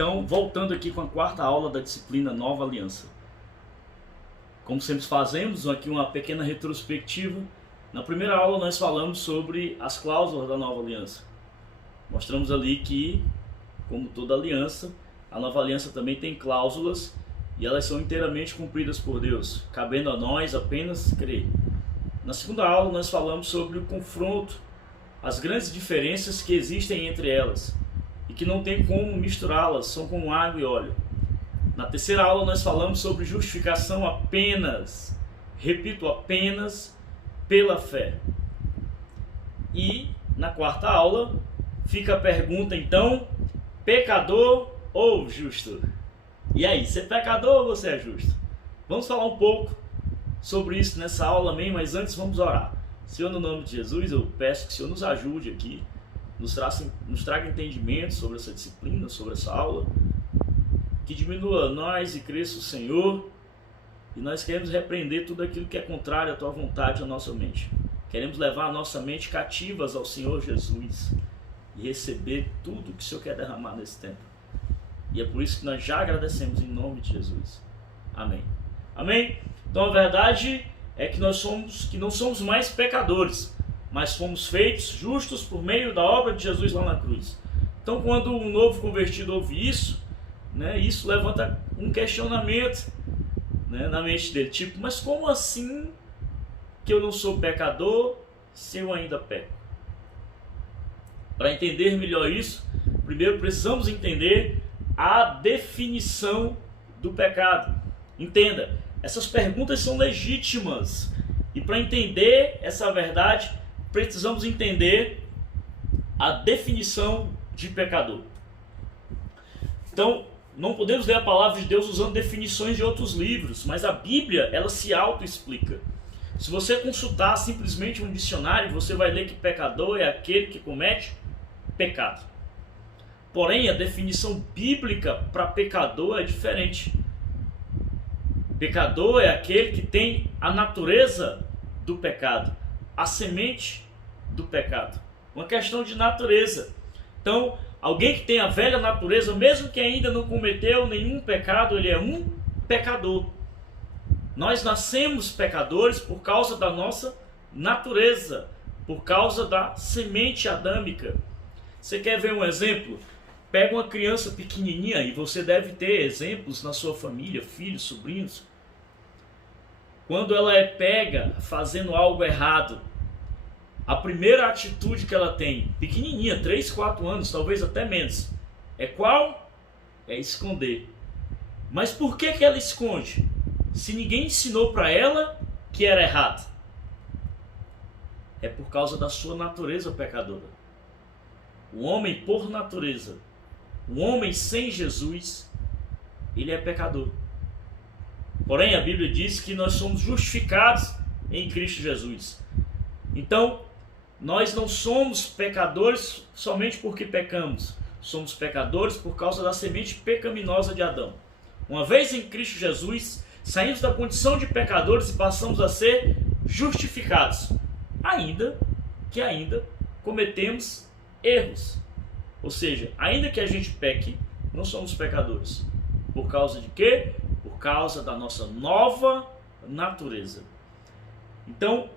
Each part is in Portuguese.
Então, voltando aqui com a quarta aula da disciplina Nova Aliança. Como sempre fazemos, aqui uma pequena retrospectiva. Na primeira aula nós falamos sobre as cláusulas da Nova Aliança. Mostramos ali que, como toda aliança, a Nova Aliança também tem cláusulas e elas são inteiramente cumpridas por Deus, cabendo a nós apenas crer. Na segunda aula nós falamos sobre o confronto, as grandes diferenças que existem entre elas e que não tem como misturá-las, são como água e óleo. Na terceira aula nós falamos sobre justificação apenas, repito, apenas pela fé. E na quarta aula fica a pergunta então, pecador ou justo? E aí, você é pecador ou você é justo? Vamos falar um pouco sobre isso nessa aula, amém? Mas antes vamos orar. Senhor, no nome de Jesus, eu peço que o Senhor nos ajude aqui, nos traga entendimento sobre essa disciplina, sobre essa aula, que diminua nós e cresça o Senhor, e nós queremos repreender tudo aquilo que é contrário à Tua vontade, à nossa mente. Queremos levar a nossa mente cativas ao Senhor Jesus e receber tudo que o Senhor quer derramar nesse tempo. E é por isso que nós já agradecemos em nome de Jesus. Amém. Amém? Então a verdade é que não somos mais pecadores, mas fomos feitos justos por meio da obra de Jesus lá na cruz. Então quando um novo convertido ouve isso, isso levanta um questionamento, na mente dele, tipo, mas como assim que eu não sou pecador se eu ainda peco? Para entender melhor isso, primeiro precisamos entender a definição do pecado. Entenda, essas perguntas são legítimas e para entender essa verdade precisamos entender a definição de pecador. Então, não podemos ler a palavra de Deus usando definições de outros livros, mas a Bíblia, ela se auto-explica. Se você consultar simplesmente um dicionário, você vai ler que pecador é aquele que comete pecado. Porém, a definição bíblica para pecador é diferente. Pecador é aquele que tem a natureza do pecado, a semente do pecado. Uma questão de natureza. Então, alguém que tem a velha natureza, mesmo que ainda não cometeu nenhum pecado, ele é um pecador. Nós nascemos pecadores por causa da nossa natureza, por causa da semente adâmica. Você quer ver um exemplo? Pega uma criança pequenininha, e você deve ter exemplos na sua família, filhos, sobrinhos. Quando ela é pega fazendo algo errado, a primeira atitude que ela tem, pequenininha, 3, 4 anos, talvez até menos, é qual? É esconder. Mas por que ela esconde? Se ninguém ensinou para ela que era errado. É por causa da sua natureza pecadora. O homem por natureza, o homem sem Jesus, ele é pecador. Porém, a Bíblia diz que nós somos justificados em Cristo Jesus. Então, nós não somos pecadores somente porque pecamos. Somos pecadores por causa da semente pecaminosa de Adão. Uma vez em Cristo Jesus, saímos da condição de pecadores e passamos a ser justificados. Ainda cometemos erros. Ou seja, ainda que a gente peque, não somos pecadores. Por causa de quê? Por causa da nossa nova natureza. Então,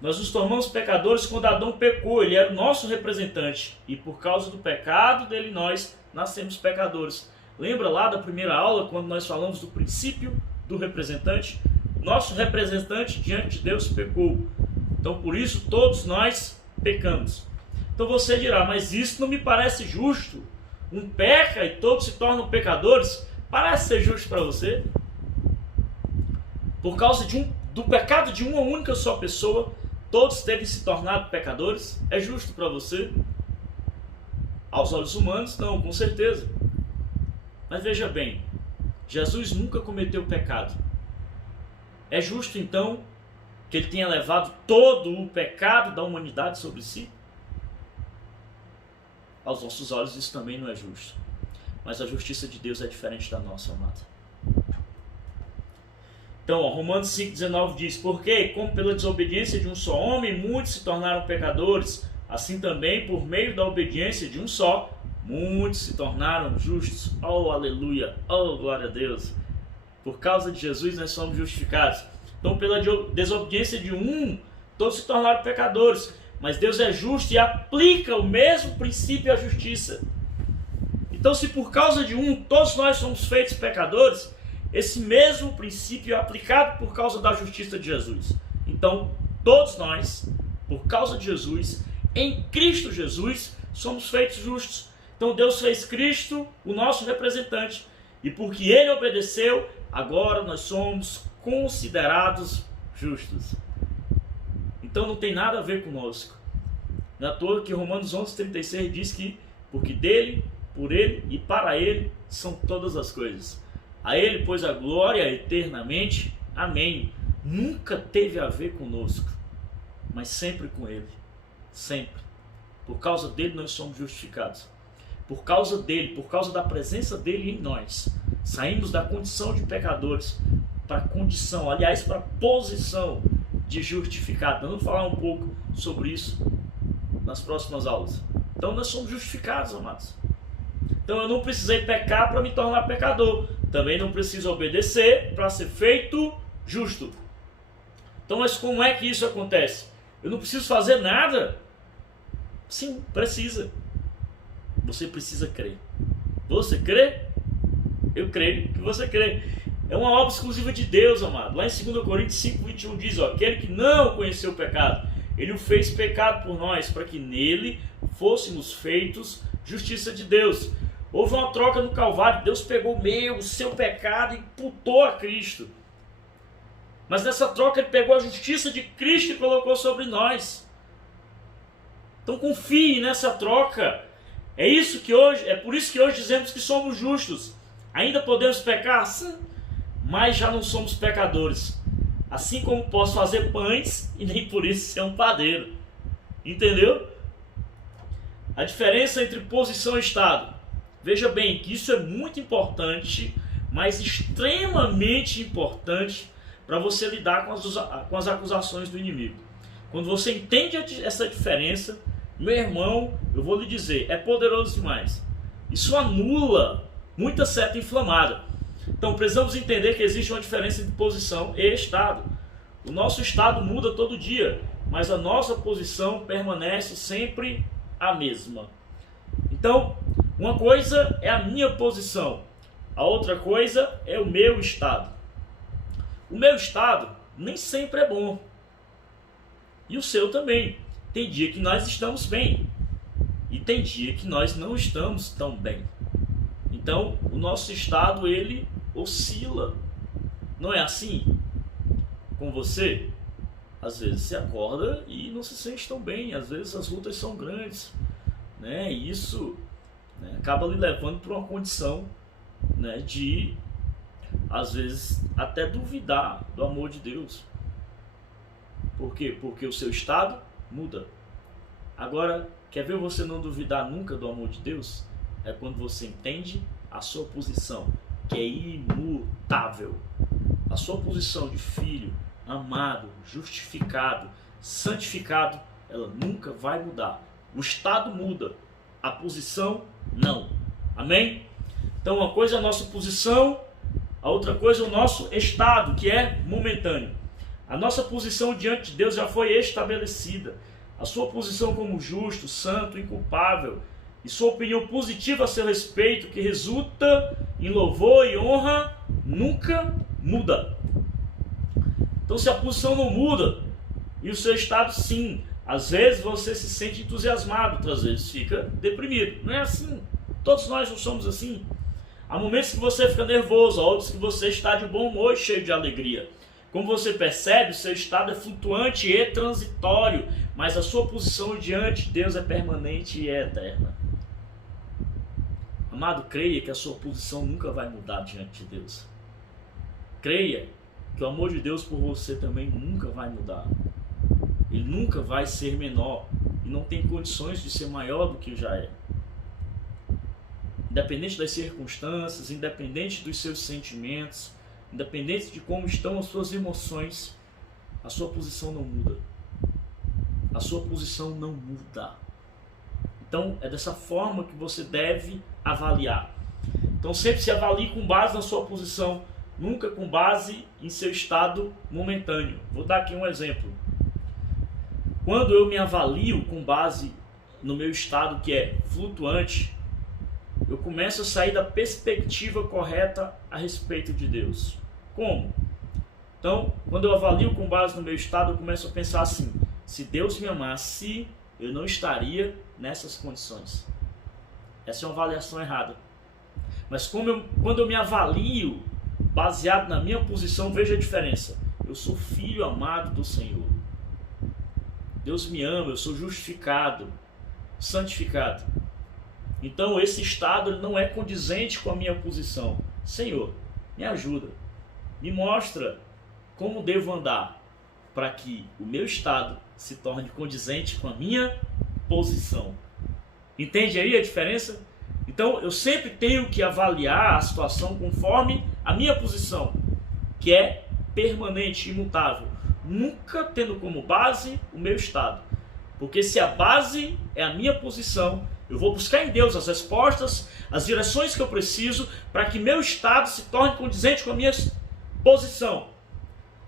nós nos tornamos pecadores quando Adão pecou. Ele era o nosso representante. E por causa do pecado dele, nós nascemos pecadores. Lembra lá da primeira aula, quando nós falamos do princípio do representante? Nosso representante diante de Deus pecou. Então, por isso, todos nós pecamos. Então você dirá, mas isso não me parece justo. Um peca e todos se tornam pecadores. Parece ser justo para você? Por causa do pecado de uma única só pessoa, todos terem se tornado pecadores? É justo para você? Aos olhos humanos, não, com certeza. Mas veja bem, Jesus nunca cometeu pecado. É justo então que ele tenha levado todo o pecado da humanidade sobre si? Aos nossos olhos isso também não é justo. Mas a justiça de Deus é diferente da nossa, amada. Então, Romanos 5,19 diz, porque, como pela desobediência de um só homem, muitos se tornaram pecadores, assim também, por meio da obediência de um só, muitos se tornaram justos. Oh, aleluia! Oh, glória a Deus! Por causa de Jesus nós somos justificados. Então, pela desobediência de um, todos se tornaram pecadores. Mas Deus é justo e aplica o mesmo princípio à justiça. Então, se por causa de um, todos nós somos feitos pecadores, esse mesmo princípio é aplicado por causa da justiça de Jesus. Então, todos nós, por causa de Jesus, em Cristo Jesus, somos feitos justos. Então, Deus fez Cristo o nosso representante. E porque Ele obedeceu, agora nós somos considerados justos. Então não tem nada a ver conosco. Não é à toa que Romanos 11:36 diz que porque dele, por ele e para ele são todas as coisas. A ele, pois, a glória eternamente. Amém. Nunca teve a ver conosco, mas sempre com ele. Sempre. Por causa dele nós somos justificados. Por causa dele, por causa da presença dele em nós, saímos da condição de pecadores para a condição, aliás, para a posição de justificado. Vamos falar um pouco sobre isso nas próximas aulas. Então nós somos justificados, amados. Então eu não precisei pecar para me tornar pecador. Também não preciso obedecer para ser feito justo. Então, mas como é que isso acontece? Eu não preciso fazer nada? Sim, precisa. Você precisa crer. Você crê? Eu creio que você crê. É uma obra exclusiva de Deus, amado. Lá em 2 Coríntios 5:21 diz, aquele que não conheceu o pecado, ele o fez pecado por nós, para que nele fôssemos feitos justiça de Deus. Houve uma troca no Calvário, Deus pegou o seu pecado e imputou a Cristo. Mas nessa troca ele pegou a justiça de Cristo e colocou sobre nós. Então confie nessa troca. É por isso que hoje dizemos que somos justos. Ainda podemos pecar? Sim, mas já não somos pecadores. Assim como posso fazer pães e nem por isso ser um padeiro. Entendeu? A diferença entre posição e estado. Veja bem que isso é muito importante, mas extremamente importante para você lidar com as acusações do inimigo. Quando você entende essa diferença, meu irmão, eu vou lhe dizer, é poderoso demais. Isso anula muita seta inflamada. Então precisamos entender que existe uma diferença entre posição e estado. O nosso estado muda todo dia, mas a nossa posição permanece sempre a mesma. Então, uma coisa é a minha posição, a outra coisa é o meu estado. O meu estado nem sempre é bom. E o seu também. Tem dia que nós estamos bem e tem dia que nós não estamos tão bem. Então, o nosso estado, ele oscila. Não é assim com você? Às vezes você acorda e não se sente tão bem. Às vezes as lutas são grandes, né? E isso, né, acaba lhe levando para uma condição, né, de, às vezes, até duvidar do amor de Deus. Por quê? Porque o seu estado muda. Agora, quer ver você não duvidar nunca do amor de Deus? É quando você entende a sua posição, que é imutável. A sua posição de filho, amado, justificado, santificado, ela nunca vai mudar. O estado muda, a posição não. Amém? Então uma coisa é a nossa posição, a outra coisa é o nosso estado, que é momentâneo. A nossa posição diante de Deus já foi estabelecida. A sua posição como justo, santo, inculpável, e sua opinião positiva a seu respeito, que resulta em louvor e honra, nunca muda. Então se a posição não muda, e o seu estado sim, às vezes você se sente entusiasmado, outras vezes fica deprimido. Não é assim. Todos nós não somos assim. Há momentos que você fica nervoso, há outros que você está de bom humor e cheio de alegria. Como você percebe, o seu estado é flutuante e transitório, mas a sua posição diante de Deus é permanente e é eterna. Amado, creia que a sua posição nunca vai mudar diante de Deus. Creia que o amor de Deus por você também nunca vai mudar. Ele nunca vai ser menor e não tem condições de ser maior do que já é. Independente das circunstâncias, independente dos seus sentimentos, independente de como estão as suas emoções, a sua posição não muda. A sua posição não muda. Então é dessa forma que você deve avaliar. Então sempre se avalie com base na sua posição, nunca com base em seu estado momentâneo. Vou dar aqui um exemplo. Quando eu me avalio com base no meu estado que é flutuante, eu começo a sair da perspectiva correta a respeito de Deus. Como? Então, quando eu avalio com base no meu estado, eu começo a pensar assim: se Deus me amasse, eu não estaria nessas condições. Essa é uma avaliação errada. Mas quando eu me avalio baseado na minha posição, veja a diferença. Eu sou filho amado do Senhor. Deus me ama, eu sou justificado, santificado. Então esse estado ele não é condizente com a minha posição. Senhor, me ajuda, me mostra como devo andar para que o meu estado se torne condizente com a minha posição. Entende aí a diferença? Então eu sempre tenho que avaliar a situação conforme a minha posição, que é permanente, imutável, nunca tendo como base o meu estado. Porque se a base é a minha posição, eu vou buscar em Deus as respostas, as direções que eu preciso para que meu estado se torne condizente com a minha posição.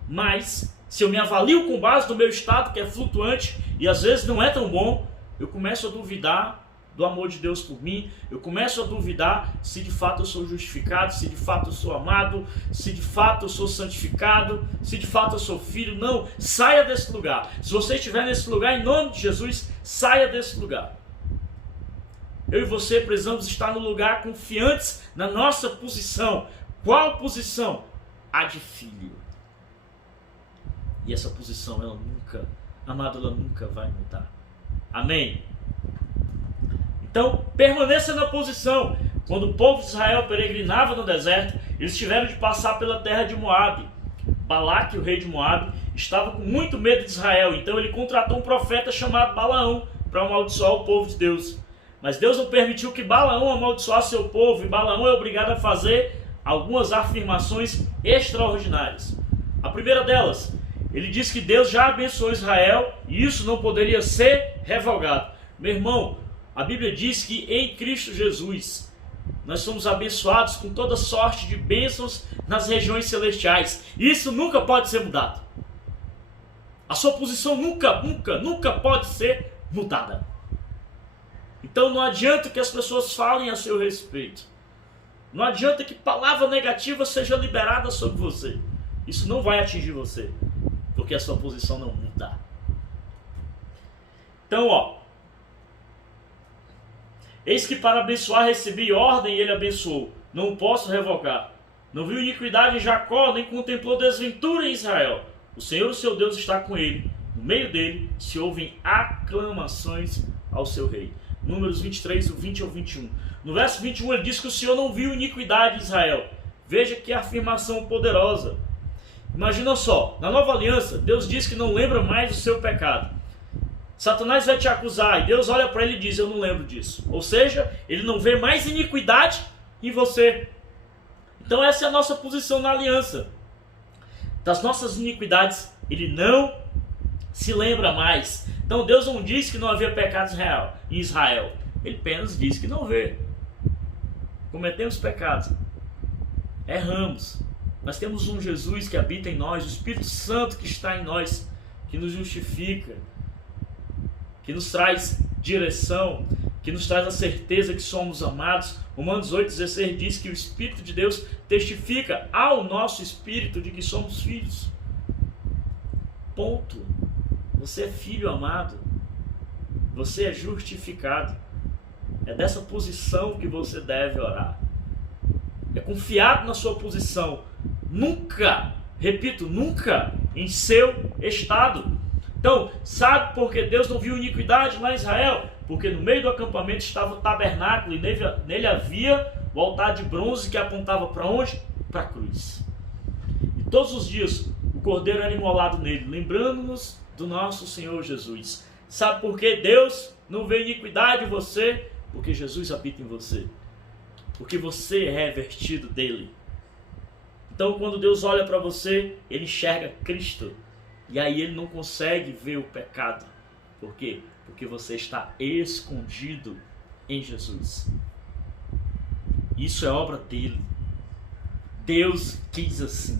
Mas se eu me avalio com base no meu estado, que é flutuante e às vezes não é tão bom, eu começo a duvidar do amor de Deus por mim, eu começo a duvidar se de fato eu sou justificado, se de fato eu sou amado, se de fato eu sou santificado, se de fato eu sou filho. Não, saia desse lugar. Se você estiver nesse lugar, em nome de Jesus, saia desse lugar. Eu e você precisamos estar no lugar confiantes na nossa posição. Qual posição? A de filho. E essa posição, ela nunca, amado, ela nunca vai mudar. Amém? Então, permaneça na posição. Quando o povo de Israel peregrinava no deserto, eles tiveram de passar pela terra de Moabe. Balaque, o rei de Moabe, estava com muito medo de Israel. Então ele contratou um profeta chamado Balaão para amaldiçoar o povo de Deus. Mas Deus não permitiu que Balaão amaldiçoasse seu povo. E Balaão é obrigado a fazer algumas afirmações extraordinárias. A primeira delas, ele diz que Deus já abençoou Israel e isso não poderia ser revogado. Meu irmão, a Bíblia diz que em Cristo Jesus nós somos abençoados com toda sorte de bênçãos nas regiões celestiais. Isso nunca pode ser mudado. A sua posição nunca pode ser mudada. Então não adianta que as pessoas falem a seu respeito. Não adianta que palavra negativa seja liberada sobre você. Isso não vai atingir você, porque a sua posição não muda. Então, eis que para abençoar recebi ordem e ele abençoou. Não posso revogar. Não viu iniquidade em Jacó, nem contemplou desventura em Israel. O Senhor, o seu Deus, está com ele. No meio dele se ouvem aclamações ao seu rei. Números 23, do 20 ao 21. No verso 21 ele diz que o Senhor não viu iniquidade em Israel. Veja que afirmação poderosa. Imagina só, na nova aliança, Deus diz que não lembra mais do seu pecado. Satanás vai te acusar e Deus olha para ele e diz: eu não lembro disso. Ou seja, ele não vê mais iniquidade em você. Então essa é a nossa posição na aliança. Das nossas iniquidades, ele não se lembra mais. Então Deus não diz que não havia pecado em Israel. Ele apenas diz que não vê. Cometemos pecados. Erramos. Nós temos um Jesus que habita em nós, o Espírito Santo que está em nós, que nos justifica, que nos traz direção, que nos traz a certeza que somos amados. Romanos 8,16 diz que o Espírito de Deus testifica ao nosso espírito de que somos filhos. Ponto. Você é filho amado. Você é justificado. É dessa posição que você deve orar. É confiado na sua posição. Nunca, repito, nunca em seu estado. Então, sabe por que Deus não viu iniquidade lá em Israel? Porque no meio do acampamento estava o tabernáculo e nele havia o altar de bronze que apontava para onde? Para a cruz. E todos os dias o cordeiro era imolado nele, lembrando-nos do nosso Senhor Jesus. Sabe por que Deus não vê iniquidade em você? Porque Jesus habita em você. Porque você é revestido dele. Então quando Deus olha para você, ele enxerga Cristo. E aí ele não consegue ver o pecado. Por quê? Porque você está escondido em Jesus. Isso é obra dele. Deus quis assim.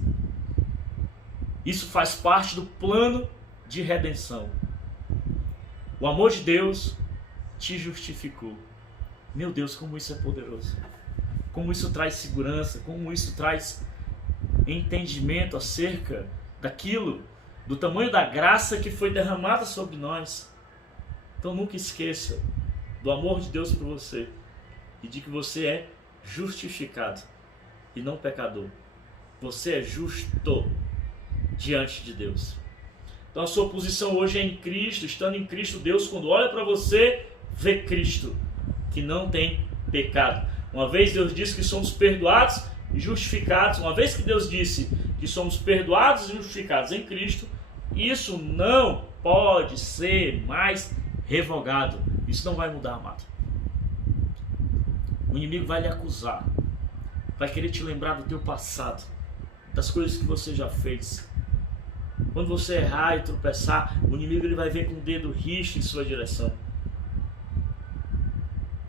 Isso faz parte do plano de redenção. O amor de Deus te justificou. Meu Deus, como isso é poderoso. Como isso traz segurança, como isso traz entendimento acerca daquilo, do tamanho da graça que foi derramada sobre nós. Então nunca esqueça do amor de Deus por você e de que você é justificado e não pecador. Você é justo diante de Deus. Então a sua posição hoje é em Cristo. Estando em Cristo, Deus, quando olha para você, vê Cristo, que não tem pecado. Uma vez Deus disse que somos perdoados e justificados, uma vez que Deus disse que somos perdoados e justificados em Cristo, isso não pode ser mais revogado. Isso não vai mudar, amado. O inimigo vai lhe acusar, vai querer te lembrar do teu passado, das coisas que você já fez. Quando você errar e tropeçar, o inimigo ele vai vir com o dedo rijo em sua direção.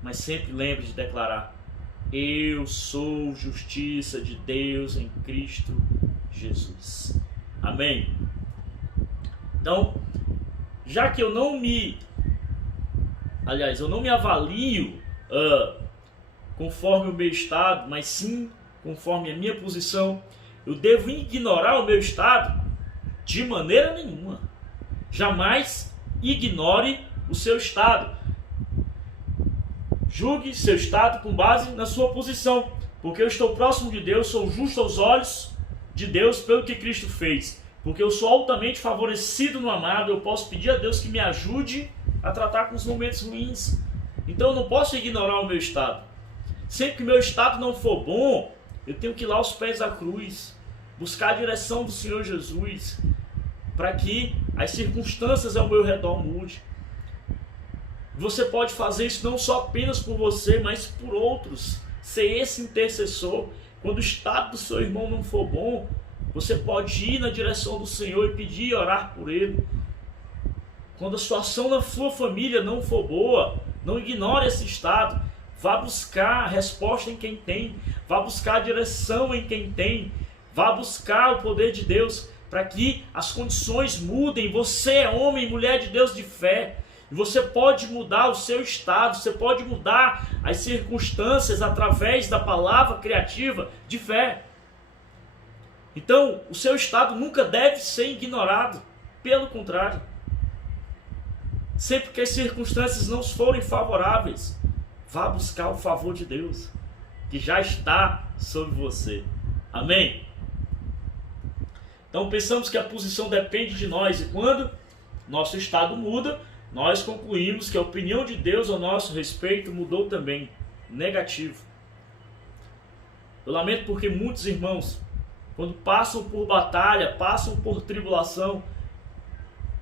Mas sempre lembre de declarar: eu sou justiça de Deus em Cristo Jesus. Amém? Então, já que eu não me avalio conforme o meu estado, mas sim conforme a minha posição, eu devo ignorar o meu estado de maneira nenhuma. Jamais ignore o seu estado. Julgue seu estado com base na sua posição, porque eu estou próximo de Deus, sou justo aos olhos de Deus pelo que Cristo fez, porque eu sou altamente favorecido no amado. Eu posso pedir a Deus que me ajude a tratar com os momentos ruins. Então eu não posso ignorar o meu estado. Sempre que meu estado não for bom, eu tenho que ir lá aos pés da cruz, buscar a direção do Senhor Jesus, para que as circunstâncias ao meu redor mudem. Você pode fazer isso não só apenas por você, mas por outros. Ser esse intercessor. Quando o estado do seu irmão não for bom, você pode ir na direção do Senhor e pedir e orar por ele. Quando a situação na sua família não for boa, não ignore esse estado. Vá buscar a resposta em quem tem. Vá buscar a direção em quem tem. Vá buscar o poder de Deus para que as condições mudem. Você é homem e mulher de Deus de fé. E você pode mudar o seu estado, você pode mudar as circunstâncias através da palavra criativa de fé. Então, o seu estado nunca deve ser ignorado. Pelo contrário. Sempre que as circunstâncias não forem favoráveis, vá buscar o favor de Deus, que já está sobre você. Amém? Então pensamos que a posição depende de nós, e quando nosso estado muda, nós concluímos que a opinião de Deus ao nosso respeito mudou também, negativo. Eu lamento porque muitos irmãos, quando passam por batalha, passam por tribulação,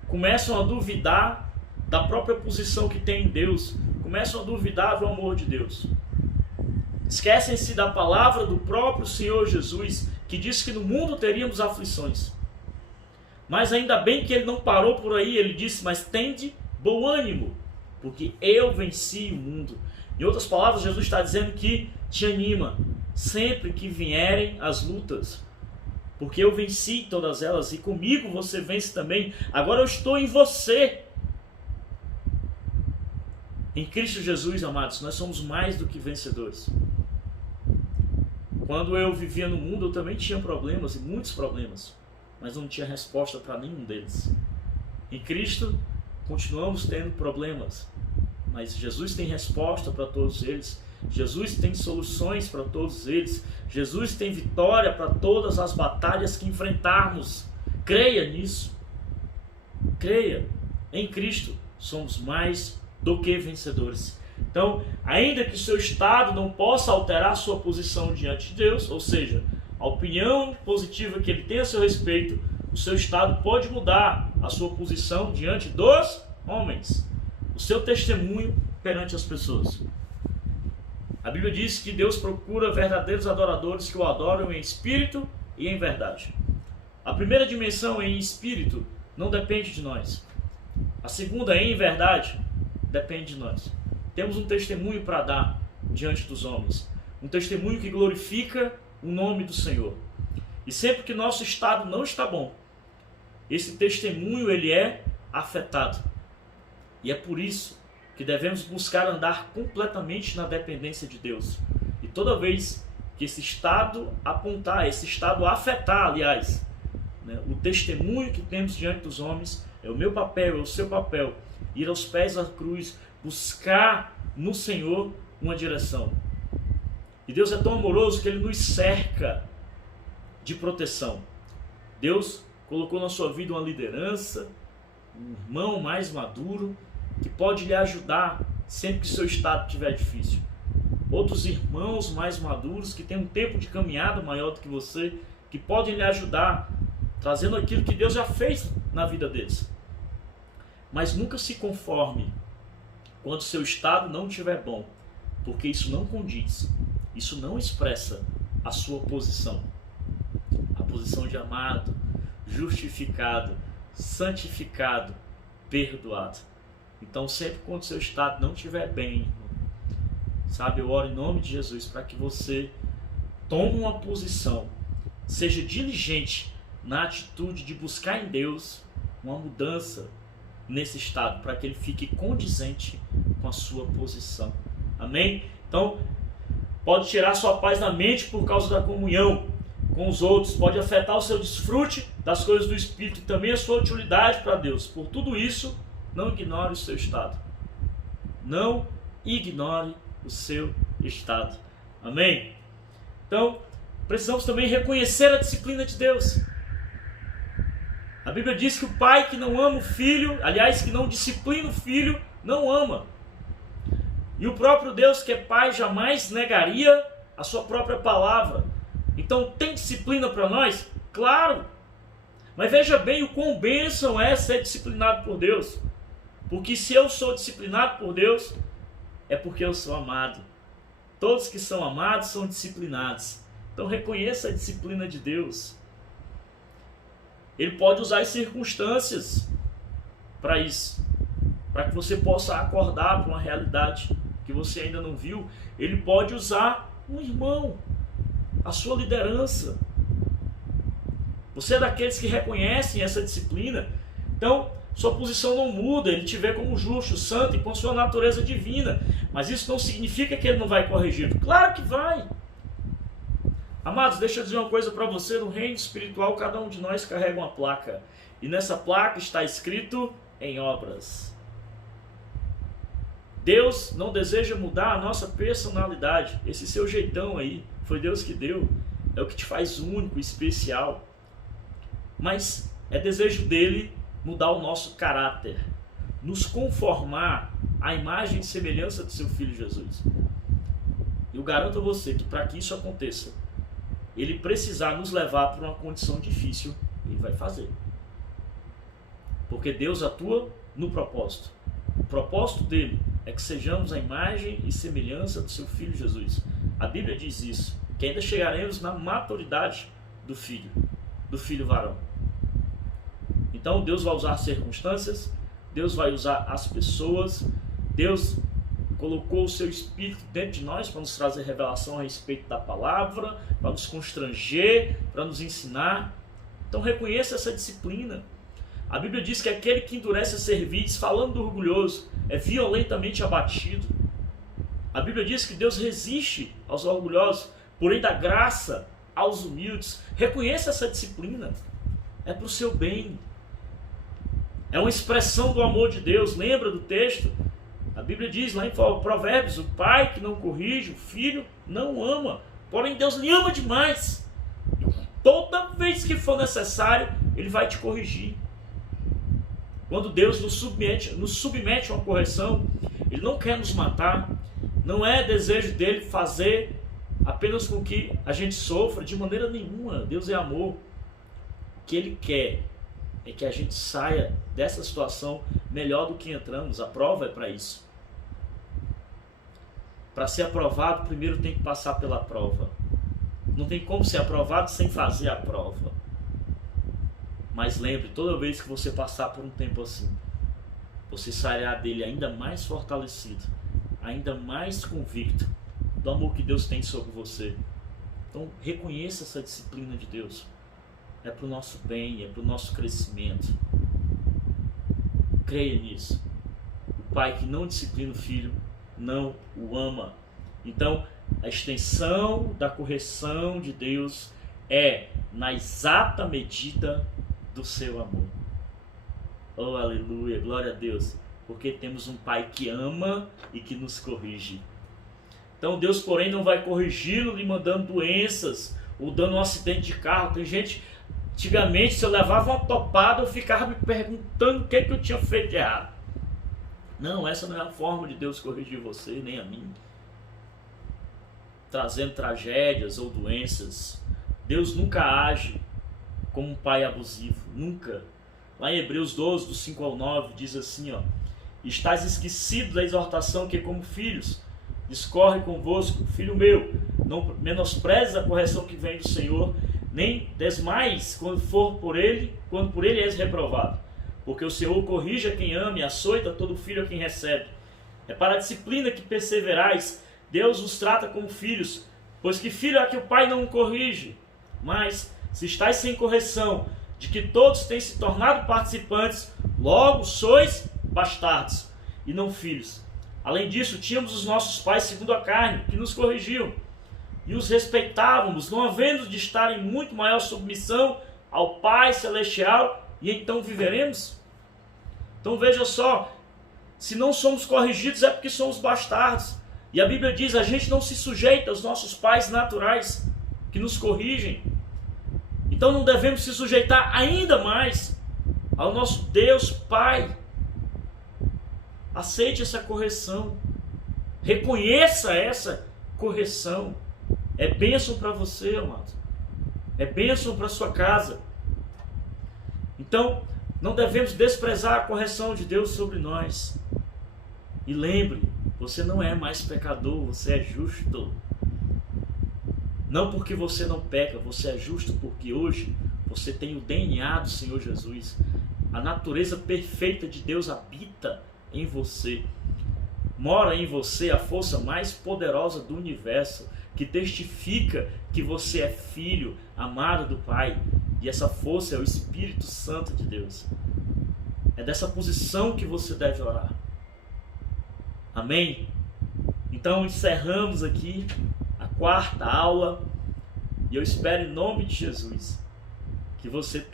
começam a duvidar da própria posição que tem em Deus, começam a duvidar do amor de Deus. Esquecem-se da palavra do próprio Senhor Jesus, que disse que no mundo teríamos aflições. Mas ainda bem que ele não parou por aí, ele disse: mas tende bom ânimo, porque eu venci o mundo. Em outras palavras, Jesus está dizendo que te anima sempre que vierem as lutas, porque eu venci todas elas e comigo você vence também. Agora eu estou em você. Em Cristo Jesus, amados, nós somos mais do que vencedores. Quando eu vivia no mundo, eu também tinha problemas, e muitos problemas, mas não tinha resposta para nenhum deles. Em Cristo, continuamos tendo problemas, mas Jesus tem resposta para todos eles. Jesus tem soluções para todos eles. Jesus tem vitória para todas as batalhas que enfrentarmos. Creia nisso. Creia. Em Cristo somos mais do que vencedores. Então, ainda que seu estado não possa alterar sua posição diante de Deus, ou seja, a opinião positiva que ele tem a seu respeito, o seu estado pode mudar a sua posição diante dos homens, o seu testemunho perante as pessoas. A Bíblia diz que Deus procura verdadeiros adoradores que o adoram em espírito e em verdade. A primeira dimensão, em espírito, não depende de nós. A segunda, em verdade, depende de nós. Temos um testemunho para dar diante dos homens. Um testemunho que glorifica o nome do Senhor. E sempre que nosso estado não está bom, esse testemunho ele é afetado. E é por isso que devemos buscar andar completamente na dependência de Deus. E toda vez que esse estado apontar, esse estado afetar, aliás, né, o testemunho que temos diante dos homens, é o meu papel, é o seu papel, ir aos pés da cruz, buscar no Senhor uma direção. E Deus é tão amoroso que Ele nos cerca de proteção. Deus colocou na sua vida uma liderança, um irmão mais maduro, que pode lhe ajudar sempre que seu estado estiver difícil. Outros irmãos mais maduros que têm um tempo de caminhada maior do que você, que podem lhe ajudar, trazendo aquilo que Deus já fez na vida deles. Mas nunca se conforme quando seu estado não estiver bom, porque isso não condiz, isso não expressa a sua posição. A posição de amado, justificado, santificado, perdoado. Então sempre quando seu estado não estiver bem, sabe, eu oro em nome de Jesus para que você tome uma posição, seja diligente na atitude de buscar em Deus uma mudança nesse estado, para que ele fique condizente com a sua posição. Amém? Então, pode tirar sua paz da mente por causa da comunhão com os outros, pode afetar o seu desfrute das coisas do Espírito e também a sua utilidade para Deus. Por tudo isso, não ignore o seu estado. Não ignore o seu estado. Amém? Então, precisamos também reconhecer a disciplina de Deus. A Bíblia diz que o pai que não ama o filho, aliás, que não disciplina o filho, não ama. E o próprio Deus, que é pai, jamais negaria a sua própria palavra. Então, tem disciplina para nós? Claro! Mas veja bem o quão bênção é ser disciplinado por Deus. Porque se eu sou disciplinado por Deus, é porque eu sou amado. Todos que são amados são disciplinados. Então, reconheça a disciplina de Deus. Ele pode usar as circunstâncias para isso, para que você possa acordar para uma realidade que você ainda não viu. Ele pode usar um irmão, a sua liderança. Você é daqueles que reconhecem essa disciplina, então sua posição não muda, ele te vê como justo, santo e com sua natureza divina, mas isso não significa que ele não vai corrigir. Claro que vai. Amados, deixa eu dizer uma coisa para você, no reino espiritual cada um de nós carrega uma placa, e nessa placa está escrito em obras. Deus não deseja mudar a nossa personalidade, esse seu jeitão aí, foi Deus que deu, é o que te faz único, especial, mas é desejo dele mudar o nosso caráter, nos conformar à imagem e semelhança do seu Filho Jesus. Eu garanto a você que para que isso aconteça, ele precisar nos levar para uma condição difícil, ele vai fazer. Porque Deus atua no propósito. O propósito dele é que sejamos a imagem e semelhança do seu Filho Jesus. A Bíblia diz isso, que ainda chegaremos na maturidade do filho varão. Então Deus vai usar circunstâncias, Deus vai usar as pessoas, Deus colocou o seu Espírito dentro de nós para nos trazer revelação a respeito da palavra, para nos constranger, para nos ensinar. Então reconheça essa disciplina. A Bíblia diz que aquele que endurece a cerviz, falando do orgulhoso, é violentamente abatido. A Bíblia diz que Deus resiste aos orgulhosos, porém dá graça aos humildes. Reconheça essa disciplina. É para o seu bem. É uma expressão do amor de Deus. Lembra do texto? A Bíblia diz lá em Provérbios, o pai que não corrige, o filho não ama. Porém Deus lhe ama demais. Toda vez que for necessário, ele vai te corrigir. Quando Deus nos submete a uma correção, ele não quer nos matar. Não é desejo dele fazer apenas com que a gente sofra, de maneira nenhuma. Deus é amor. O que ele quer é que a gente saia dessa situação melhor do que entramos. A prova é para isso. Para ser aprovado, primeiro tem que passar pela prova. Não tem como ser aprovado sem fazer a prova. Mas lembre, toda vez que você passar por um tempo assim, você sairá dele ainda mais fortalecido, ainda mais convicto do amor que Deus tem sobre você. Então reconheça essa disciplina de Deus. É para o nosso bem, é para o nosso crescimento. Creia nisso. O pai que não disciplina o filho não o ama. Então, a extensão da correção de Deus é na exata medida do seu amor. Oh, aleluia, glória a Deus. Porque temos um pai que ama e que nos corrige. Então, Deus, porém, não vai corrigi-lo lhe mandando doenças ou dando um acidente de carro. Tem gente, antigamente, se eu levava uma topada, eu ficava me perguntando o que eu tinha feito de errado. Não, essa não é a forma de Deus corrigir você, nem a mim. Trazendo tragédias ou doenças. Deus nunca age como um pai abusivo, nunca. Lá em Hebreus 12, do 5 ao 9, diz assim, ó: Estais esquecidos da exortação que, como filhos, discorre convosco, filho meu, não menosprezes a correção que vem do Senhor, nem desmais quando por ele és reprovado. Porque o Senhor corrige a quem ama e açoita todo filho a quem recebe. É para a disciplina que perseverais. Deus os trata como filhos, pois que filho é que o pai não o corrige? Mas, se estáis sem correção, de que todos têm se tornado participantes, logo sois bastardos, e não filhos. Além disso, tínhamos os nossos pais segundo a carne, que nos corrigiam, e os respeitávamos, não havendo de estar em muito maior submissão ao Pai Celestial, e então viveremos? Então veja só, se não somos corrigidos é porque somos bastardos. E a Bíblia diz, a gente não se sujeita aos nossos pais naturais, que nos corrigem. Então não devemos se sujeitar ainda mais ao nosso Deus Pai. Aceite essa correção. Reconheça essa correção. É bênção para você, amado. É bênção para sua casa. Então, não devemos desprezar a correção de Deus sobre nós. E lembre, você não é mais pecador, você é justo. Não porque você não peca, você é justo porque hoje você tem o DNA do Senhor Jesus. A natureza perfeita de Deus habita em você. Mora em você a força mais poderosa do universo, que testifica que você é filho amado do Pai. E essa força é o Espírito Santo de Deus. É dessa posição que você deve orar. Amém? Então encerramos aqui a 4ª aula. E eu espero em nome de Jesus que você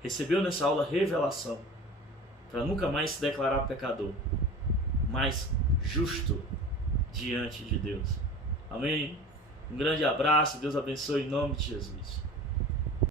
recebeu nessa aula revelação para nunca mais se declarar pecador, mas justo diante de Deus. Amém? Um grande abraço, Deus abençoe em nome de Jesus.